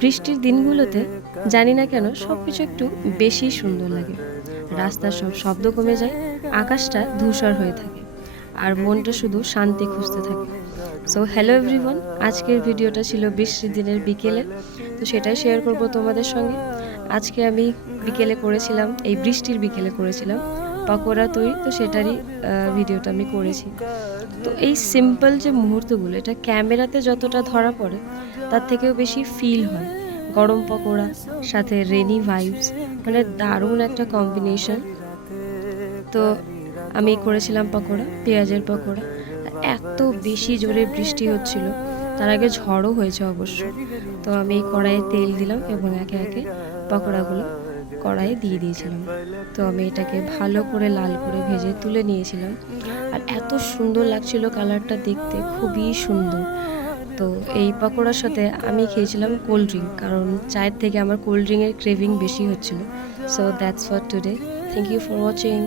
বৃষ্টির দিনগুলোতে জানি না কেন সব কিছু একটু বেশি সুন্দর লাগে। রাস্তার সব শব্দ কমে যায়, আকাশটা ধূসর হয়ে থাকে, আর মনটা শুধু শান্তি খুঁজতে থাকে। সো হ্যালো এভরিওয়ান, আজকের ভিডিওটা ছিল বৃষ্টির দিনের বিকেলে, তো সেটাই শেয়ার করব তোমাদের সঙ্গে। আজকে আমি বিকেলে করেছিলাম, এই বৃষ্টির বিকেলে করেছিলাম পকোড়া তৈরি, তো সেটারই ভিডিওটা আমি করেছি। তো এই সিম্পল যে মুহূর্তগুলো, এটা ক্যামেরাতে যতটা ধরা পড়ে তার থেকেও বেশি ফিল হয়। গরম পকোড়া সাথে রেনি ভাইবস, মানে দারুণ একটা কম্বিনেশন। তো আমি করেছিলাম পকোড়া, পেঁয়াজের পকোড়া। এত বেশি জোরে বৃষ্টি হচ্ছিল, তার আগে ঝড়ও হয়েছে অবশ্য। তো আমি কড়াইয়ে তেল দিলাম এবং একে একে পকোড়াগুলো কড়াইয়ে দিয়ে দিয়েছিলাম। তো আমি এটাকে ভালো করে লাল করে ভেজে তুলে নিয়েছিলাম, আর এত সুন্দর লাগছিল কালারটা দেখতে, খুবই সুন্দর। তো এই পকোড়ার সাথে আমি খেয়েছিলাম কোল্ড ড্রিঙ্ক, কারণ চায়ের থেকে আমার কোল্ড ড্রিঙ্কের ক্রেভিং বেশি হচ্ছিল। So that's for today. Thank you for watching.